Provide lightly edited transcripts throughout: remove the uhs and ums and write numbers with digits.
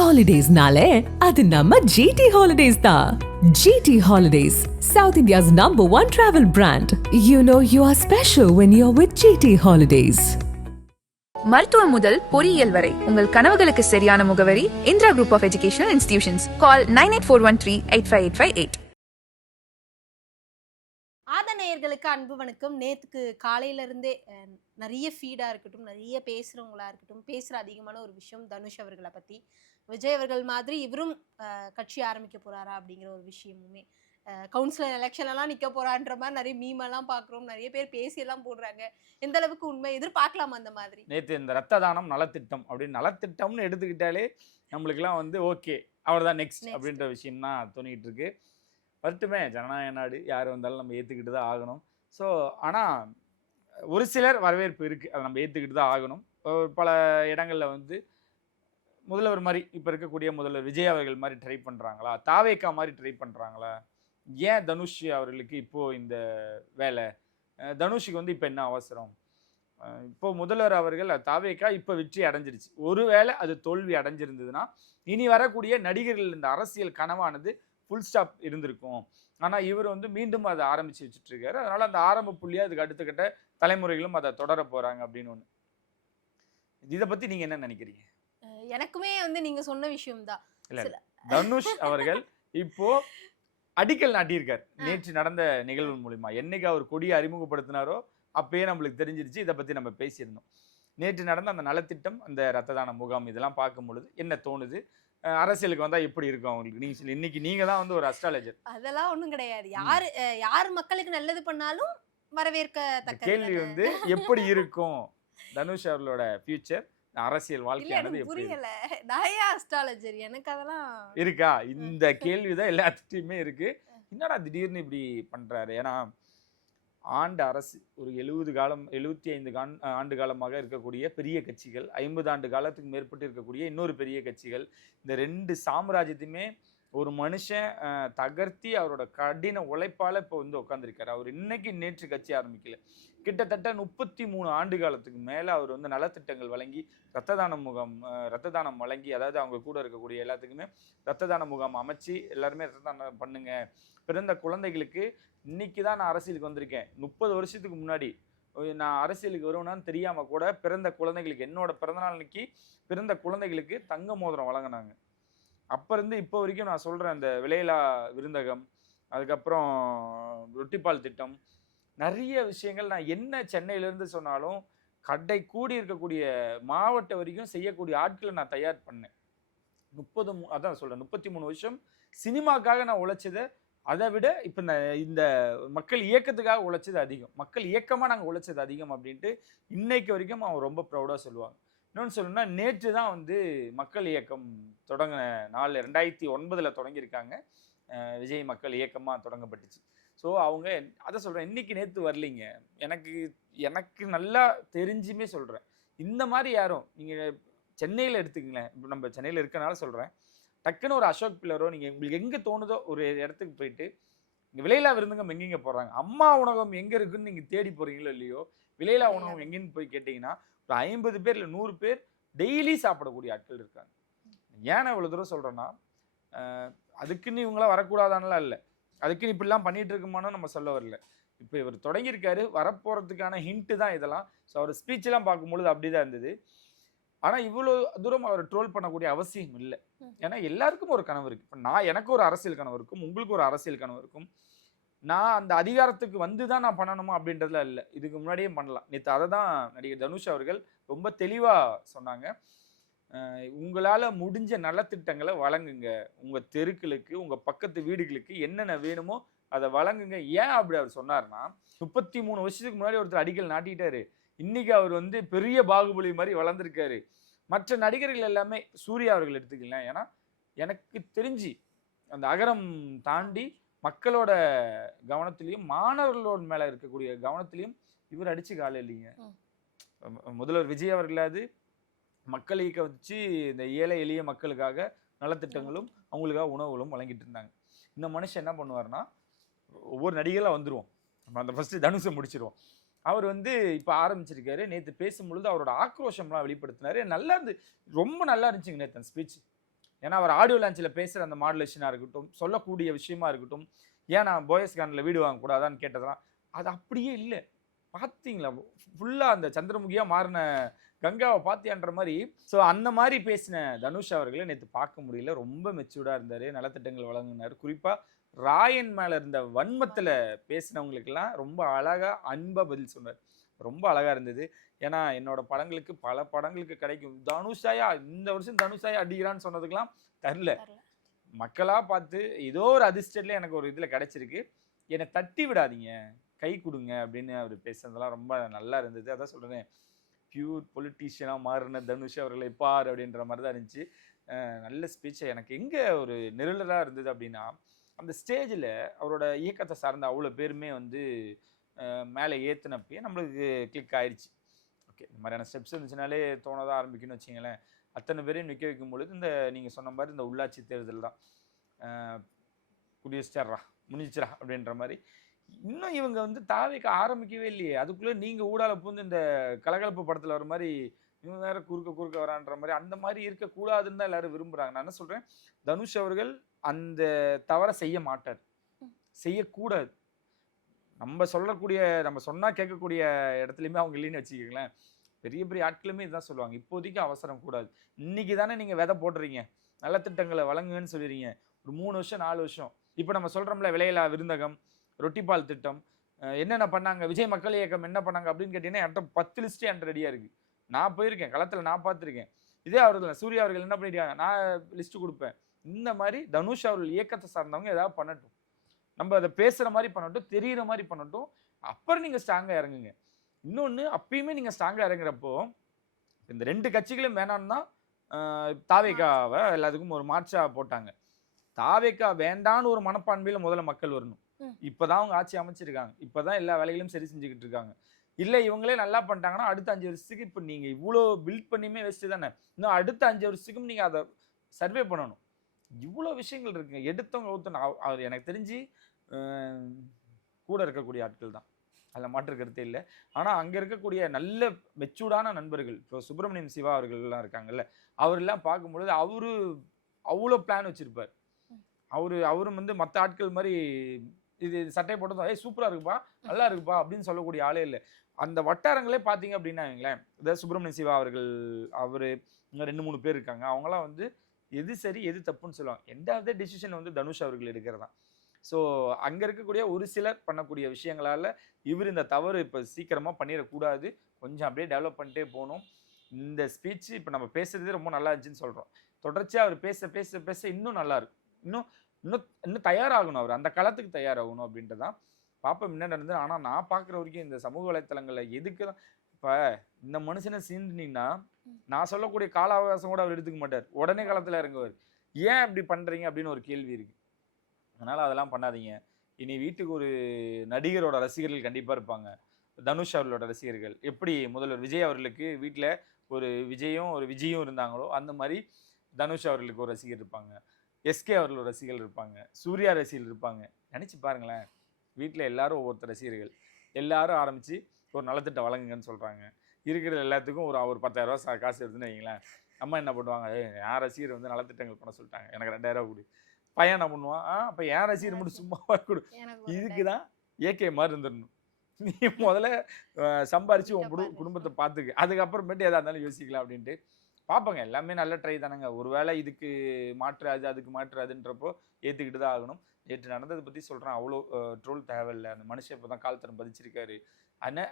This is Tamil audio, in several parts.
Holidays-nale, adu namma GT Holidays da. GT Holidays, South India's #1 travel brand. You know you are special when you're with GT Holidays. மருத்துவம் முதல் பொறியியல் வரை உங்கள் கனவுகளுக்கு சரியான முகவரி Indira group of educational institutions. Call 9841385858. நேயர்களுக்கு அன்பு வணக்கம். நேத்துக்கு காலையில இருந்தே நிறைய ஃபீடா இருக்கட்டும், நிறைய பேசுறவங்களா இருக்கட்டும், பேசுற அதிகமான ஒரு விஷயம் தனுஷ் அவர்களை பத்தி. விஜய் அவர்கள் மாதிரி இவரும் கட்சி ஆரம்பிக்க போறாரா அப்படிங்கிற ஒரு விஷயமுமே, கவுன்சிலர் எலெக்ஷன் எல்லாம் நிக்க போறான்ற மாதிரி நிறைய மீமெல்லாம் பாக்குறோம், நிறைய பேர் பேசி எல்லாம் போடுறாங்க. எந்த அளவுக்கு உண்மை எதிர்பார்க்கலாம் அந்த மாதிரி? நேற்று இந்த ரத்த தானம் நலத்திட்டம் அப்படின்னு நலத்திட்டம்னு எடுத்துக்கிட்டாலே நம்மளுக்கெல்லாம் வந்து ஓகே, அவர் தான் நெக்ஸ்ட் அப்படின்ற விஷயம் தான் தோணிக்கிட்டு இருக்கு. வரட்டுமே, ஜனநாயக நாடு, யார் வந்தாலும் நம்ம ஏற்றுக்கிட்டு தான் ஆகணும். ஸோ ஆனால் ஒரு சிலர் வரவேற்பு இருக்குது, அதை நம்ம ஏற்றுக்கிட்டு தான் ஆகணும். பல இடங்களில் வந்து முதல்வர் மாதிரி இப்போ இருக்கக்கூடிய முதல்வர் விஜய் அவர்கள் மாதிரி ட்ரை பண்ணுறாங்களா, தாவேக்கா மாதிரி ட்ரை பண்ணுறாங்களா, ஏன் தனுஷ் அவர்களுக்கு இப்போது இந்த வேலை, தனுஷுக்கு வந்து இப்போ என்ன அவசரம்? இப்போது முதல்வர் அவர்கள் தாவேக்கா இப்போ வெற்றி அடைஞ்சிருச்சு. ஒருவேளை அது தோல்வி அடைஞ்சிருந்ததுன்னா இனி வரக்கூடிய நடிகர்கள் இந்த அரசியல் கனவானது ஃபுல் ஸ்டாப் இருந்திருக்கும். ஆனால் இவர் வந்து மீண்டும் அதை ஆரம்பித்து வச்சுட்டு இருக்காரு. அதனால் அந்த ஆரம்ப புள்ளியாக அதுக்கு அடுத்த கட்ட தலைமுறைகளும் அதை தொடர போகிறாங்க அப்படின்னு ஒன்று. இதை பற்றி நீங்கள் என்ன நினைக்கிறீங்க? எனக்குமே வந்து நீங்கள் சொன்ன விஷயம் தான். இல்லை, தனுஷ் அவர்கள் இப்போ அடிக்கல் நாட்டியிருக்கார் நேற்று நடந்த நிகழ்வு மூலிமா. என்னைக்கு அவர் கொடியை அறிமுகப்படுத்தினாரோ அப்பயே நம்மளுக்கு தெரிஞ்சிருச்சு. இதை பற்றி நம்ம பேசியிருந்தோம். நேற்று நடந்த அந்த நலத்திட்டம், அந்த ரத்த தான முகாம், இதெல்லாம் பார்க்கும் பொழுது என்ன தோணுது? அரசியலுக்கு வந்தா எப்படி இருக்கும் அவங்களுக்கு? நீங்க சொல்லி, இன்னைக்கு நீங்க தான் வந்து ஒரு அஸ்ட்ராலஜர். அதெல்லாம் ஒண்ணும் கிடையாது. யார் மக்களுக்கு நல்லது பண்ணாலும் வரவேற்கத்தக்க கேள்வி வந்து எப்படி இருக்கும் தனுஷ் அவர்களோட ஃபியூச்சர், அரசியல் வாழ்க்கையானது எப்படி? புரியல, நான் அஸ்ட்ராலஜர், எனக்கு அதெல்லாம் இருக்கா? இந்த கேள்விதான் எல்லாத்துட்டையுமே இருக்கு. என்னடா திடீர்னு இப்படி பண்றாரு? ஏன்னா ஆண்டு அரசு ஒரு 75 ஆண்டு காலமாக இருக்கக்கூடிய பெரிய கட்சிகள், 50 ஆண்டு காலத்துக்கு மேற்பட்டு இருக்கக்கூடிய இன்னொரு பெரிய கட்சிகள், இந்த 2 சாம்ராஜ்யத்தையுமே ஒரு மனுஷன் தகர்த்தி அவரோட கடின உழைப்பால இப்போ வந்து உட்காந்துருக்காரு. அவர் இன்னைக்கு நேற்று கட்சி ஆரம்பிக்கல. கிட்டத்தட்ட 33 ஆண்டு காலத்துக்கு மேலே அவர் வந்து நலத்திட்டங்கள் வழங்கி, ரத்த தானம் வழங்கி, அதாவது அவங்க கூட இருக்கக்கூடிய எல்லாத்துக்குமே ரத்த தான முகாம் அமைச்சு எல்லாருமே ரத்த தானம் பண்ணுங்க. பிறந்த குழந்தைகளுக்கு, இன்னைக்கு தான் நான் அரசியலுக்கு வந்திருக்கேன், 30 வருஷத்துக்கு முன்னாடி நான் அரசியலுக்கு வருவேனான்னு தெரியாமல் கூட பிறந்த குழந்தைகளுக்கு, என்னோட பிறந்தநாள் அன்னைக்கு பிறந்த குழந்தைகளுக்கு தங்க மோதிரம் வழங்கினாங்க. அப்போ இருந்து இப்போ வரைக்கும் நான் சொல்கிறேன், அந்த விலையில்லா விருந்தகம், அதுக்கப்புறம் ரொட்டிப்பால் திட்டம், நிறைய விஷயங்கள் நான் என்ன சென்னையிலேருந்து சொன்னாலும் கடை கூடி இருக்கக்கூடிய மாவட்டம் வரைக்கும் செய்யக்கூடிய ஆட்களை நான் தயார் பண்ணேன். 33 வருஷம் சினிமாக்காக நான் உழைச்சதை அதை விட இப்போ இந்த மக்கள் இயக்கத்துக்காக உழைச்சது அதிகம், மக்கள் இயக்கமாக நாங்கள் உழைச்சது அதிகம் அப்படின்ட்டு இன்னைக்கு வரைக்கும் அவங்க ரொம்ப ப்ரௌடாக சொல்லுவாங்க. இன்னொன்று சொல்லணும்னா, நேற்று தான் வந்து மக்கள் இயக்கம் தொடங்கின நாள், 2009 தொடங்கியிருக்காங்க. விஜய் மக்கள் இயக்கமாக தொடங்கப்பட்டுச்சு. ஸோ அவங்க அதை சொல்கிறேன், இன்னைக்கு நேற்று வரலிங்க. எனக்கு நல்லா தெரிஞ்சுமே சொல்கிறேன், இந்த மாதிரி யாரும் நீங்கள் சென்னையில் எடுத்துக்கங்களேன், இப்போ நம்ம சென்னையில் இருக்கனால சொல்கிறேன், டக்குன்னு ஒரு அசோக் பில்லரோ, நீங்கள் உங்களுக்கு எங்கே தோணுதோ ஒரு இடத்துக்கு போயிட்டு, இங்கே விலையில்லா விருந்தகம் எங்கெங்கே போடுறாங்க, அம்மா உணவகம் எங்கே இருக்குன்னு நீங்கள் தேடி போகிறீங்களோ இல்லையோ, விலையில்லா உணவகம் எங்கேன்னு போய் கேட்டிங்கன்னா ஒரு 50 பேர் இல்லை 100 பேர் டெய்லி சாப்பிடக்கூடிய ஆட்கள் இருக்காங்க. ஏன் இவ்வளோ தூரம் சொல்கிறேன்னா, அதுக்குன்னு இவங்களாம் வரக்கூடாதானலாம் இல்லை, அதுக்குன்னு இப்படிலாம் பண்ணிகிட்டு இருக்குமானோ நம்ம சொல்ல வரல. இப்போ இவர் தொடங்கியிருக்காரு, வரப்போகிறதுக்கான ஹிண்ட்டு தான் இதெல்லாம். ஸோ அவர் ஸ்பீச்செல்லாம் பார்க்கும்பொழுது அப்படி தான் இருந்தது. ஆனால் இவ்வளோ தூரம் அவர் ட்ரோல் பண்ணக்கூடிய அவசியம் இல்லை. ஏன்னா எல்லாருக்கும் ஒரு கனவு இருக்குது. இப்போ எனக்கு ஒரு அரசியல் கனவு இருக்கும், உங்களுக்கு ஒரு அரசியல் கனவு இருக்கும். நான் அந்த அதிகாரத்துக்கு வந்து தான் நான் பண்ணணுமா அப்படின்றதுலாம் இல்லை, இதுக்கு முன்னாடியே பண்ணலாம். நேற்று அதை தான் நடிகர் தனுஷ் அவர்கள் ரொம்ப தெளிவாக சொன்னாங்க. உங்களால் முடிஞ்ச நலத்திட்டங்களை வழங்குங்க, உங்கள் தெருக்களுக்கு, உங்கள் பக்கத்து வீடுகளுக்கு என்னென்ன வேணுமோ அதை வழங்குங்க. ஏன் அப்படி அவர் சொன்னார்னா, 33 வருஷத்துக்கு முன்னாடி ஒருத்தர் அடிக்கல் நாட்டிட்டாரு, இன்னைக்கு அவர் வந்து பெரிய பாகுபலி மாதிரி வளர்ந்துருக்காரு. மற்ற நடிகர்கள் எல்லாமே, சூர்யா அவர்கள் எடுத்துக்கலாம், ஏன்னா எனக்கு தெரிஞ்சு அந்த அகரம் தாண்டி மக்களோட கவனத்திலையும் மாணவர்களோட மேலே இருக்கக்கூடிய கவனத்திலையும் இவர் அடிச்சு கால இல்லைங்க. முதல்வர் விஜய் அவர்களாவது மக்கள் இயக்க வச்சு இந்த ஏழை எளிய மக்களுக்காக நலத்திட்டங்களும் அவங்களுக்காக உணவுகளும் வழங்கிட்டு இருந்தாங்க. இந்த மனுஷன் என்ன பண்ணுவார்னா, ஒவ்வொரு நடிகர்களாக வந்துடுவோம், நம்ம அந்த ஃபர்ஸ்ட் தனுஷை முடிச்சிருவோம். அவர் வந்து இப்போ ஆரம்பிச்சிருக்காரு. நேற்று பேசும்பொழுது அவரோட ஆக்ரோஷம்லாம் வெளிப்படுத்தினாரு. நல்லா இருந்து, ரொம்ப நல்லா இருந்துச்சுங்க நேற்று ஸ்பீச். ஏன்னா அவர் ஆடியோ லான்ச்சில் பேசுகிற அந்த மாடுலேஷனாக இருக்கட்டும், சொல்லக்கூடிய விஷயமா இருக்கட்டும், ஏன் நான் போயஸ் கார்டனில் வீடு வாங்கக்கூடாதான்னு கேட்டதெல்லாம் அது அப்படியே இல்லை. பார்த்தீங்களா ஃபுல்லாக அந்த சந்திரமுகியாக மாறின கங்காவை பார்த்தியான்ற மாதிரி. ஸோ அந்த மாதிரி பேசின தனுஷ் அவர்களை நேற்று பார்க்க முடியல. ரொம்ப மெச்சூர்டாக இருந்தார், நலத்திட்டங்கள் வழங்கினார். குறிப்பாக ராயன் மேலே இருந்த வன்மத்தில் பேசினவங்களுக்கெல்லாம் ரொம்ப அழகாக அன்பாக பதில் சொன்னார். ரொம்ப அழகாக இருந்தது. ஏன்னா என்னோட படங்களுக்கு பல படங்களுக்கு கிடைக்கும் தனுஷாயா இந்த வருஷம் தனுஷாயா அடிக்கிறான்னு சொன்னதுக்கெல்லாம் தரல. மக்களாக பார்த்து ஏதோ ஒரு அதிர்ஷ்டத்தில் எனக்கு ஒரு இதில் கிடைச்சிருக்கு, என்னை தட்டி விடாதீங்க, கை கொடுங்க அப்படின்னு அவர் பேசுனதெல்லாம் ரொம்ப நல்லா இருந்தது. அதான் சொல்கிறேன், பியூர் பொலிட்டீஷியனாக மாறின தனுஷ் அவர்களை பார் அப்படின்ற மாதிரி தான் இருந்துச்சு. நல்ல ஸ்பீச்சை எனக்கு எங்கே ஒரு நெருடலாக இருந்தது அப்படின்னா, அந்த ஸ்டேஜில் அவரோட இயக்கத்தை சார்ந்த அவ்வளோ பேருமே வந்து மேலே ஏற்றினப்பயே நம்மளுக்கு கிளிக் ஆயிடுச்சு. ஓகே, இந்த மாதிரியான ஸ்டெப்ஸ் இருந்துச்சுனாலே தோணதான் ஆரம்பிக்கணும்னு வச்சிங்களேன். அத்தனை பேரையும் நிற்க வைக்கும் பொழுது இந்த நீங்கள் சொன்ன மாதிரி இந்த உள்ளாட்சி தேர்தல் தான் குடியரசுரா முடிஞ்சிச்சிரா அப்படின்ற மாதிரி. இன்னும் இவங்க வந்து தாவைக்க ஆரம்பிக்கவே இல்லையே, அதுக்குள்ளே நீங்கள் ஊடால பூந்து இந்த கலகலப்பு படத்தில் வர மாதிரி இவங்க வேற குறுக்க வரான்ற மாதிரி அந்த மாதிரி இருக்கக்கூடாதுன்னு தான் எல்லாரும் விரும்புகிறாங்க. நான் என்ன சொல்கிறேன், தனுஷ் அவர்கள் அந்த தவறை செய்ய மாட்டார், செய்யக்கூடாது. நம்ம சொல்லக்கூடிய நம்ம சொன்னால் கேட்கக்கூடிய இடத்துலையுமே அவங்க இல்லைன்னு வச்சுக்கோங்களேன். பெரிய பெரிய ஆட்களுமே இதுதான் சொல்லுவாங்க, இப்போதைக்கு அவசரம் கூடாது. இன்னைக்கு தானே நீங்கள் விதை போடுறீங்க, நல்ல திட்டங்களை வழங்குங்கன்னு சொல்லிடுறீங்க. ஒரு 3 வருஷம் 4 வருஷம் இப்போ நம்ம சொல்கிறோம்ல, விலையில்லா விருந்தகம், ரொட்டிப்பால் திட்டம், என்னென்ன பண்ணாங்க, விஜய் மக்கள் இயக்கம் என்ன பண்ணாங்க அப்படின்னு கேட்டிங்கன்னா என்கிட்ட 10 லிஸ்ட்டே என்கிட்ட ரெடியாக இருக்குது. நான் போயிருக்கேன் களத்தில், நான் பார்த்துருக்கேன். இதே அவர்கள் சூர்யா அவர்கள் என்ன பண்ணிட்டாங்க, நான் லிஸ்ட்டு கொடுப்பேன். இந்த மாதிரி தனுஷ் அவர்கள் இயக்கத்தை சார்ந்தவங்க ஏதாவது பண்ணட்டும், நம்ம அதை பேசுகிற மாதிரி பண்ணட்டும், தெரிகிற மாதிரி பண்ணட்டும், அப்புறம் நீங்கள் ஸ்ட்ராங்காக இறங்குங்க. இன்னொன்று, அப்பயுமே நீங்கள் ஸ்ட்ராங்காக இறங்குறப்போ இந்த 2 கட்சிகளும் வேணான்னு தான் தாவேக்காவை எல்லாத்துக்கும் ஒரு மார்ச்சா போட்டாங்க. தாவேக்கா வேண்டான்னு ஒரு மனப்பான்மையில் முதல்ல மக்கள் வரணும். இப்போதான் அவங்க ஆட்சி அமைச்சிருக்காங்க, இப்போதான் எல்லா வேலைகளும் சரி செஞ்சுக்கிட்டு இருக்காங்க. இல்லை இவங்களே நல்லா பண்ணிட்டாங்கன்னா அடுத்த 5 வருஷத்துக்கு இப்போ நீங்கள் இவ்வளோ பில்ட் பண்ணியுமே வேஸ்ட்டு தானே. இன்னும் அடுத்த 5 வருஷத்துக்கும் நீங்கள் அதை சர்வே பண்ணணும். இவ்வளோ விஷயங்கள் இருக்குங்க. எடுத்தவங்க ஒருத்தன் அவர் எனக்கு தெரிஞ்சு கூட இருக்கக்கூடிய ஆட்கள் தான், அதில் மாற்று கருத்தே இல்லை. ஆனால் அங்கே இருக்கக்கூடிய நல்ல மெச்சூர்டான நண்பர்கள், இப்போ சுப்பிரமணியம் சிவா அவர்கள்லாம் இருக்காங்கல்ல, அவரெல்லாம் பார்க்கும்பொழுது அவரு அவ்வளோ பிளான் வச்சுருப்பார். அவரும் வந்து மற்ற ஆட்கள் மாதிரி இது சட்டை போட்டதும் சூப்பராக இருக்குப்பா, நல்லா இருக்குப்பா அப்படின்னு சொல்லக்கூடிய ஆளே இல்லை. அந்த வட்டாரங்களே பார்த்தீங்க அப்படின்னா வைங்களேன், இதாவது சுப்பிரமணியம் சிவா அவர்கள், அவர் 2-3 பேர் இருக்காங்க, அவங்களாம் வந்து எது சரி எது தப்புன்னு சொல்லுவாங்க. எண்ட் ஆஃப் த டிசிஷன் வந்து தனுஷ் அவர்கள் எடுக்கிறது தான். ஸோ அங்கே இருக்கக்கூடிய ஒரு சிலர் பண்ணக்கூடிய விஷயங்களால் இவர் இந்த தவறு இப்போ சீக்கிரமாக பண்ணிடக்கூடாது, கொஞ்சம் அப்படியே டெவலப் பண்ணிட்டே போகணும். இந்த ஸ்பீச் இப்போ நம்ம பேசுகிறதே ரொம்ப நல்லா இருந்துச்சுன்னு சொல்கிறோம். தொடர்ச்சியாக அவர் பேச பேச பேச இன்னும் நல்லா இருக்கும், இன்னும் இன்னும் இன்னும் தயாராகணும், அவர் அந்த களத்துக்கு தயாராகணும் அப்படின்ட்டு தான் பார்ப்போம் என்ன நடந்தது. ஆனால் நான் பார்க்குற வரைக்கும் இந்த சமூக வலைத்தளங்களில் எதுக்கு தான் இப்போ இந்த மனுஷனை சீண்டினீங்கன்னா நான் சொல்லக்கூடிய கால அவகாசம் கூட அவர் எடுத்துக்க மாட்டார், உடனே களத்தில் இறங்குவார். ஏன் இப்படி பண்ணுறீங்க அப்படின்னு ஒரு கேள்வி இருக்குது. அதனால் அதெல்லாம் பண்ணாதீங்க. இனி வீட்டுக்கு ஒரு நடிகரோட ரசிகர்கள் கண்டிப்பாக இருப்பாங்க, தனுஷ் அவர்களோட ரசிகர்கள். எப்படி முதல்வர் விஜய் அவர்களுக்கு வீட்டில் ஒரு விஜயும் ஒரு விஜயும் இருந்தாங்களோ அந்த மாதிரி தனுஷ் அவர்களுக்கு ஒரு ரசிகர் இருப்பாங்க, எஸ்கே அவர்களோட ரசிகர்கள் இருப்பாங்க, சூர்யா ரசிகர்கள் இருப்பாங்க. நினச்சி பாருங்களேன், வீட்டில் எல்லாரும் ஒவ்வொருத்தர் ரசிகர்கள், எல்லாரும் ஆரம்பித்து ஒரு நலத்திட்டம் வழங்குங்கன்னு சொல்கிறாங்க. இருக்கிற எல்லாத்துக்கும் ஒரு 10,000 ரூபா காசு எடுத்துன்னு வைங்களேன். அம்மா என்ன பண்ணுவாங்க, என் ரசிகர் வந்து நலத்திட்டங்கள் பண்ண சொல்லிட்டாங்க, எனக்கு 2000 கொடு. பையன் என்ன பண்ணுவான், அப்போ என் ரசிகர் மட்டும் சும்மாவா கொடு. இதுக்கு தான் ஏகே மாதிரி இருந்துடணும். நீ முதல்ல சம்பாரித்து உன் குடும்பத்தை பார்த்துக்கு, அதுக்கப்புறமேட்டு எதாக இருந்தாலும் யோசிக்கலாம் அப்படின்ட்டு பார்ப்பாங்க. எல்லாமே நல்ல ட்ரை தானேங்க. ஒருவேளை இதுக்கு மாற்றாது அதுக்கு மாற்றாதுன்றப்போ ஏற்றுக்கிட்டு தான் ஆகணும். நேற்று நடந்ததை பற்றி சொல்கிறேன், அவ்வளோ ட்ரோல் தேவையில்லை. அந்த மனுஷன் இப்போ தான் கால் தரம் பதிச்சிருக்காரு, ஆனால்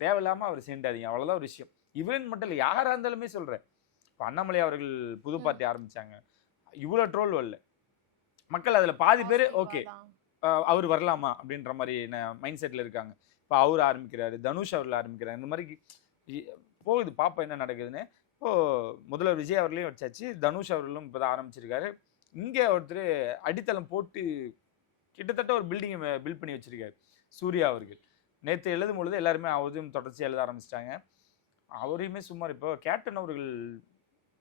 தேவையில்லாமல் அவர் சேர்ந்தாதீங்க, அவ்வளோதான் ஒரு விஷயம். இவன் மட்டும் இல்லை, யாராக இருந்தாலுமே சொல்கிறேன். இப்போ அண்ணாமலை அவர்கள் புது பார்ட்டி ஆரம்பித்தாங்க, இவ்வளோ ட்ரோல் வரல. மக்கள் அதில் பாதி பேர் ஓகே அவர் வரலாமா அப்படின்ற மாதிரி மைண்ட் செட்டில் இருக்காங்க. இப்போ அவர் ஆரம்பிக்கிறாரு, தனுஷ் அவர்கள் ஆரம்பிக்கிறார், இந்த மாதிரி போகுது. பாப்பா என்ன நடக்குதுன்னு. இப்போது முதல்வர் விஜய் அவர்களையும் வச்சாச்சு, தனுஷ் அவர்களும் இப்போ தான் ஆரம்பிச்சிருக்காரு. இங்கே ஒருத்தர் அடித்தளம் போட்டு கிட்டத்தட்ட ஒரு பில்டிங்கை பில்ட் பண்ணி வச்சுருக்காரு சூர்யா அவர்கள். நேற்று எழுதும் பொழுது எல்லாருமே அவரையும் தொடர்ச்சி எழுத ஆரம்பிச்சிட்டாங்க. அவரையுமே சுமார் இப்போ கேப்டன் அவர்கள்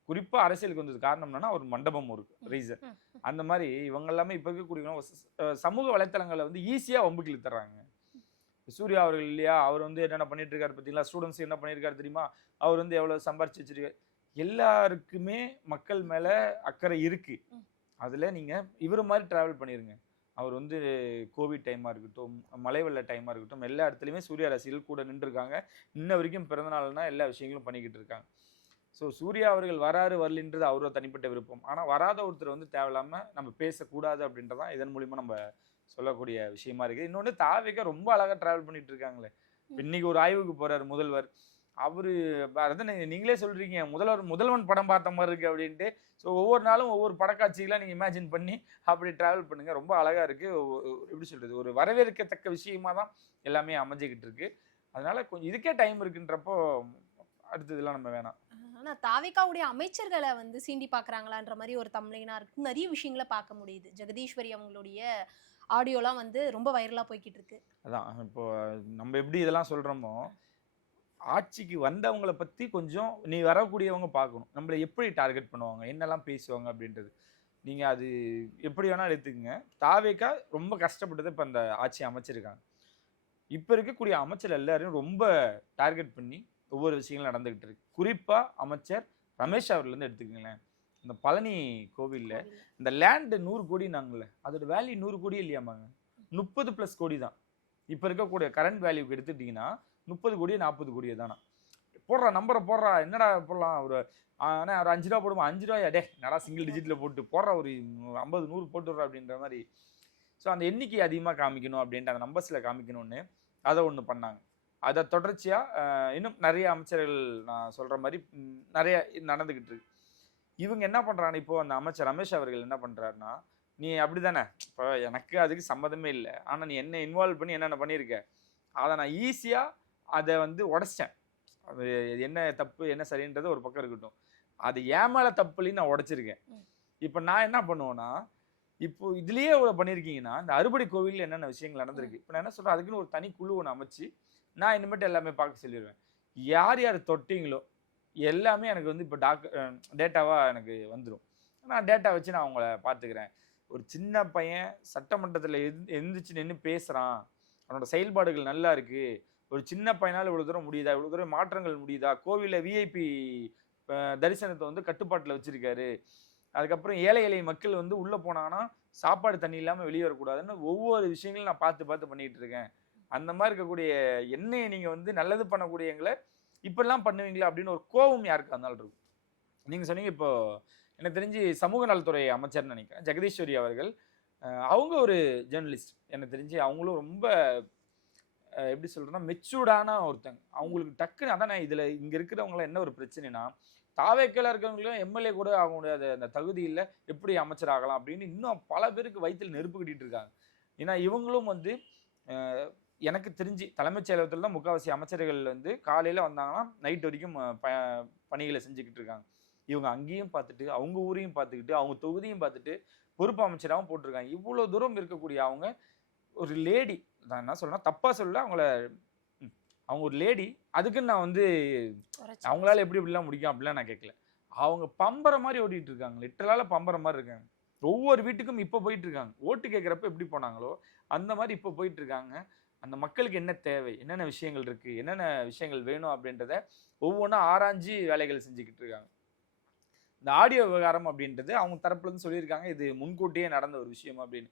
குறிப்பாக அரசியலுக்கு வந்தது காரணம் என்னன்னா ஒரு மண்டபம் ஒரு ரீசன். அந்த மாதிரி இவங்க எல்லாமே இப்போ இருக்கக்கூடிய சமூக வலைத்தளங்களை வந்து ஈஸியாக வம்புக்கு இழுத்துறாங்க. சூர்யா அவர்கள் இல்லையா, அவர் வந்து என்னென்ன பண்ணிட்டு இருக்காரு பார்த்தீங்களா, ஸ்டூடெண்ட்ஸ் என்ன பண்ணியிருக்காரு தெரியுமா, அவர் வந்து எவ்வளோ சம்பாரிச்சு வச்சிருக்காரு. எல்லாருக்குமே மக்கள் மேல அக்கறை இருக்கு. அதுல நீங்க இவரு மாதிரி டிராவல் பண்ணிருங்க. அவர் வந்து கோவிட் டைமா இருக்கட்டும், மழை வெள்ள டைமா இருக்கட்டும், எல்லா இடத்துலயுமே சூர்யா ரசிகர்கள் கூட நின்றுருக்காங்க. இன்ன வரைக்கும் பிறந்த நாள்னா எல்லா விஷயங்களும் பண்ணிக்கிட்டு இருக்காங்க. ஸோ சூர்யா அவர்கள் வராரு வரலின்றது அவரோட தனிப்பட்ட விருப்பம். ஆனா வராத ஒருத்தர் வந்து தேவையில்லாம நம்ம பேசக்கூடாது அப்படின்றதான் இதன் மூலியமா நம்ம சொல்லக்கூடிய விஷயமா இருக்கு. இன்னொன்னு தாவேகா ரொம்ப அழகா டிராவல் பண்ணிட்டு இருக்காங்களே. இன்னைக்கு ஒரு ஆய்வுக்கு போறாரு முதல்வர். அவரு அதான் நீங்களே சொல்றீங்க முதல்வன் படம் பார்த்த மாதிரி இருக்கு அப்படின்ட்டு. ஸோ ஒவ்வொரு நாளும் ஒவ்வொரு படக்காட்சிகளா நீங்க இமேஜின் பண்ணி அப்படி டிராவல் பண்ணுங்க. ரொம்ப அழகா இருக்கு. எப்படி சொல்றது, ஒரு வரவேற்கத்தக்க விஷயமா தான் எல்லாமே அமைஞ்சுக்கிட்டு இருக்கு. அதனால கொஞ்சம் இதுக்கே டைம் இருக்குன்றப்போ அடுத்ததெல்லாம் நம்ம வேணாம். ஆனா தாவேகாவுடைய அமைச்சர்களை வந்து சீண்டி பாக்குறாங்களான்ற மாதிரி ஒரு தம்ப்லைனா இருக்கு. நிறைய விஷயங்களை பார்க்க முடியுது. ஜெகதீஸ்வரி அவங்களுடைய ஆடியோலாம் வந்து ரொம்ப வைரலா போய்கிட்டு இருக்கு. அதான் இப்போ நம்ம எப்படி இதெல்லாம் சொல்றோமோ, ஆட்சிக்கு வந்தவங்கள பத்தி கொஞ்சம் நீ வரக்கூடியவங்க பார்க்கணும். நம்மள எப்படி டார்கெட் பண்ணுவாங்க, என்னெல்லாம் பேசுவாங்க அப்படின்றது. நீங்க அது எப்படி வேணா எடுத்துக்கங்க. தாவேகா ரொம்ப கஷ்டப்பட்டது இப்ப அந்த ஆட்சி அமைச்சிருக்காங்க. இப்ப இருக்கக்கூடிய அமைச்சர் எல்லாரையும் ரொம்ப டார்கெட் பண்ணி ஒவ்வொரு விஷயங்களும் நடந்துகிட்டு இருக்கு. குறிப்பா அமைச்சர் ரமேஷ் அவர்கள் இருந்து எடுத்துக்கங்களேன். இந்த பழனி கோவில்ல இந்த லேண்ட் 100 கோடினாங்கல்ல, அதோட வேல்யூ 100 கோடி இல்லையாமாங்க. 30+ கோடி தான். இப்ப இருக்கக்கூடிய கரண்ட் வேல்யூக்கு எடுத்துட்டீங்கன்னா 30 கோடியோ 40 கோடியோ தானா. போடுறா நம்பரை போடுறா, என்னடா போடலாம், ஒரு ஆனா ஒரு 5 ரூபா போடுமா, 5 ரூபாயா டே நடா சிங்கிள் டிஜிட்ல போட்டு போடுறா, ஒரு 50 100 போட்டுடுறா அப்படின்ற மாதிரி. ஸோ அந்த எண்ணிக்கை அதிகமாக காமிக்கணும் அப்படின்ட்டு அந்த நம்பர்ஸில் காமிக்கணும்னு அதை ஒன்று பண்ணாங்க. அதை தொடர்ச்சியாக இன்னும் நிறைய அமைச்சர்கள் நான் சொல்கிற மாதிரி நிறைய நடந்துக்கிட்டு இருக்கு. இவங்க என்ன பண்ணுறாங்க, இப்போ அந்த அமைச்சர் ரமேஷ் அவர்கள் என்ன பண்ணுறாருன்னா, நீ அப்படி தானே, இப்போ எனக்கு அதுக்கு சம்மதமே இல்லை, ஆனால் நீ என்ன இன்வால்வ் பண்ணி என்னென்ன பண்ணியிருக்க, அதை நான் ஈஸியாக அதை வந்து உடச்சிட்டேன். அது என்ன தப்பு என்ன சரின்றது ஒரு பக்கம் இருக்கட்டும், அது ஏன் மேலே தப்புலையும் நான் உடைச்சிருக்கேன். இப்போ நான் என்ன பண்ணுவேன்னா, இப்போ இதுலேயே இவ்வளோ பண்ணியிருக்கீங்கன்னா இந்த அறுபடை கோவிலில் என்னென்ன விஷயங்கள் நடந்திருக்கு, இப்போ நான் என்ன சொல்கிறேன், அதுக்குன்னு ஒரு தனி குழு ஒன்று அமைச்சு நான் இனிமேட்டு எல்லாமே பார்க்க சொல்லிடுவேன். யார் யார் தொட்டிங்களோ எல்லாமே எனக்கு வந்து இப்போ டேட்டாவாக எனக்கு வந்துடும். நான் டேட்டா வச்சு நான் அவங்கள பார்த்துக்கிறேன். ஒரு சின்ன பையன் சட்டமன்றத்தில் எந்திரிச்சு நின்று பேசுகிறான், அவனோட செயல்பாடுகள் நல்லா இருக்குது, ஒரு சின்ன பையனால் இவ்வளோ தூரம் முடியுதா, இவ்வளோ தூரம் மாற்றங்கள் முடியுதா, கோவிலில் விஐபி தரிசனத்தை வந்து கட்டுப்பாட்டில் வச்சுருக்காரு, அதுக்கப்புறம் ஏழை எளிய மக்கள் வந்து உள்ளே போனாங்கன்னா சாப்பாடு தண்ணி இல்லாமல் வெளியே வரக்கூடாதுன்னு ஒவ்வொரு விஷயங்களும் நான் பார்த்து பார்த்து பண்ணிகிட்டு இருக்கேன். அந்த மாதிரி இருக்கக்கூடிய என்னையை நீங்கள் வந்து நல்லது பண்ணக்கூடியவங்களை இப்படிலாம் பண்ணுவீங்களா அப்படின்னு ஒரு கோபம் யாருக்கு இருந்தாலும் இருக்கும். நீங்கள் சொன்னீங்க, இப்போ எனக்கு தெரிஞ்சு சமூக நலத்துறை அமைச்சர்னு நினைக்கிறேன் ஜெகதீஸ்வரி அவர்கள். அவங்க ஒரு ஜேர்னலிஸ்ட். எனக்கு தெரிஞ்சு அவங்களும் ரொம்ப எப்படி சொல்கிறேன்னா மெச்சூர்டான ஒருத்தங்க. அவங்களுக்கு டக்குன்னு அதான் இதில் இங்கே இருக்கிறவங்களாம் என்ன ஒரு பிரச்சனைனா, தாவேக்கல இருக்கிறவங்களும் எம்எல்ஏ கூட ஆக முடியாது, அந்த தகுதி இல்லை, எப்படி அமைச்சர் ஆகலாம் அப்படின்னு இன்னும் பல பேருக்கு வயிற்றில் நெருப்பு கட்டிட்டு இருக்காங்க. ஏன்னா இவங்களும் வந்து எனக்கு தெரிஞ்சு தலைமைச் செயலகத்தில் தான் முக்கால்வாசி அமைச்சர்கள் வந்து காலையில் வந்தாங்கன்னா நைட் வரைக்கும் பணிகளை செஞ்சுக்கிட்டு இருக்காங்க. இவங்க அங்கேயும் பார்த்துட்டு அவங்க ஊரையும் பார்த்துக்கிட்டு அவங்க தொகுதியும் பார்த்துட்டு பொறுப்பு அமைச்சராகவும் போட்டிருக்காங்க. இவ்வளோ தூரம் இருக்கக்கூடிய அவங்க ஒரு லேடி, நான் என்ன சொல்றேன்னா தப்பாக சொல்ல, அவங்க ஒரு லேடி, அதுக்குன்னு நான் வந்து அவங்களால எப்படி இப்படிலாம் முடிக்கும் அப்படிலாம் நான் கேட்கல. அவங்க பம்பரை மாதிரி ஓடிட்டு இருக்காங்க, லிட்டரலால பம்பரை மாதிரி இருக்காங்க. ஒவ்வொரு வீட்டுக்கும் இப்போ போயிட்டு இருக்காங்க. ஓட்டு கேட்குறப்ப எப்படி போனாங்களோ அந்த மாதிரி இப்போ போயிட்டு இருக்காங்க. அந்த மக்களுக்கு என்ன தேவை, என்னென்ன விஷயங்கள் இருக்குது, என்னென்ன விஷயங்கள் வேணும் அப்படின்றத ஒவ்வொன்றா ஆராய்ஞ்சு வேலைகள் செஞ்சுக்கிட்டு இருக்காங்க. இந்த ஆடியோ விவகாரம் அப்படின்றது அவங்க தரப்புலேருந்து சொல்லியிருக்காங்க, இது முன்கூட்டியே நடந்த ஒரு விஷயம் அப்படின்னு.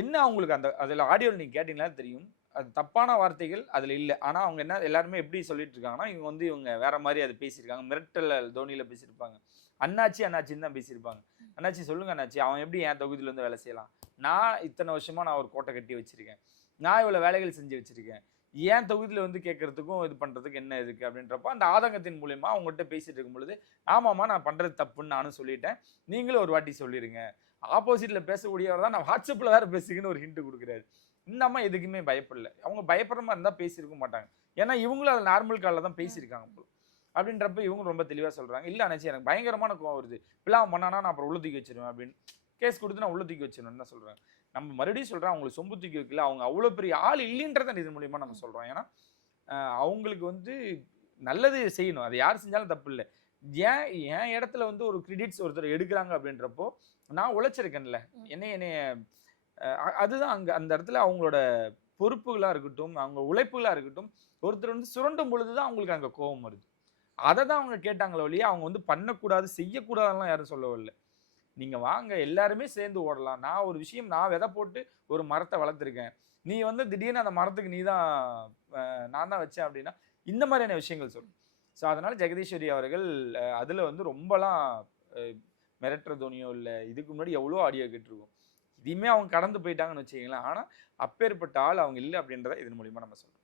என்ன அவங்களுக்கு அந்த அதில் ஆடியோவில் நீங்கள் கேட்டிங்கன்னா தெரியும், அது தப்பான வார்த்தைகள் அதில் இல்லை. ஆனால் அவங்க என்ன எல்லாருமே எப்படி சொல்லிட்டு இருக்காங்கன்னா, இவங்க வேற மாதிரி அது பேசியிருக்காங்க, மிரட்டல் தோனியில் பேசியிருப்பாங்க. அண்ணாச்சின்னு தான் பேசியிருப்பாங்க. அண்ணாச்சி சொல்லுங்க அண்ணாச்சி, அவன் எப்படி என் தொகுதியில் வந்து வேலை செய்யலாம், நான் இத்தனை வருஷமாக நான் ஒரு கோட்டை கட்டி வச்சுருக்கேன், நான் இவ்வளோ வேலைகள் செஞ்சு வச்சுருக்கேன், ஏன் தொகுதியில் வந்து கேட்கறதுக்கும் இது பண்ணுறதுக்கு என்ன இருக்குது அப்படின்றப்ப அந்த ஆதங்கத்தின் மூலயமா அவங்ககிட்ட பேசிட்டு இருக்கும் பொழுது, ஆமாம்மா நான் பண்ணுறது தப்புன்னு நானும் சொல்லிட்டேன், நீங்களும் ஒரு வாட்டி சொல்லிடுங்க. ஆப்போசிட்டில் பேசக்கூடியவர் தான் நான் வாட்ஸ்அப்பில் வேறு பேசுங்கன்னு ஒரு ஹிண்ட் கொடுக்குறாரு. இந்த அம்மா எதுக்குமே பயப்படல. அவங்க பயப்படுற மாதிரி இருந்தால் பேசியிருக்க மாட்டாங்க. ஏன்னா இவங்களும் அதில் நார்மல் காலில் தான் பேசியிருக்காங்க போல. அப்படின்றப்ப இவங்க ரொம்ப தெளிவாக சொல்கிறாங்க, இல்லை அண்ணாச்சி எனக்கு பயங்கரமான கோவம் வருது, இப்பெல்லாம் பண்ணானா நான் அப்புறம் உள்ள தூக்கி வச்சிருவேன் அப்படின்னு, கேஸ் கொடுத்து நான் உள்ள தூக்கி வச்சிருவேன்னு தான் சொல்கிறேன். நம்ம மறுபடியும் சொல்கிறேன், அவங்களுக்கு சொம்பு தூக்கி வைக்கல, அவங்க அவ்வளோ பெரிய ஆள் இல்லைன்றத இது மூலியமாக நம்ம சொல்கிறோம். ஏன்னா அவங்களுக்கு வந்து நல்லது செய்யணும், அது யார் செஞ்சாலும் தப்பு இல்லை. என் இடத்துல வந்து ஒரு கிரெடிட்ஸ் ஒருத்தர் எடுக்கிறாங்க அப்படின்றப்போ நான் உழைச்சிருக்கேன்ல, என்னைய அதுதான் அங்கே அந்த இடத்துல அவங்களோட பொறுப்புகளாக இருக்கட்டும், அவங்க உழைப்புகளாக இருக்கட்டும், ஒருத்தர் வந்து சுரண்டும் பொழுது தான் அவங்களுக்கு அங்கே கோபம் வருது. அதை தான் அவங்க கேட்டாங்களே ஒழிய அவங்க வந்து பண்ணக்கூடாது செய்யக்கூடாதுலாம் யாரும் சொல்லவில்லை. நீங்க வாங்க எல்லாருமே சேர்ந்து ஓடலாம். நான் ஒரு விஷயம் நான் விதை போட்டு ஒரு மரத்தை வளர்த்துருக்கேன். நீ வந்து திடீர்னு அந்த மரத்துக்கு நீ தான் நான் தான் வச்சேன் அப்படின்னா இந்த மாதிரியான விஷயங்கள் சொல்லணும். ஸோ அதனால ஜெகதீஸ்வரி அவர்கள் அதுல வந்து ரொம்பலாம் மிரட்டுற துணியோ இல்லை, இதுக்கு முன்னாடி எவ்வளோ ஆடியோ கேட்டிருக்கோம். இதையுமே அவங்க கடந்து போயிட்டாங்கன்னு வச்சுக்கீங்களேன். ஆனால் அப்பேற்பட்ட ஆள் அவங்க இல்லை அப்படின்றத இதன் மூலியமா நம்ம சொல்றோம்.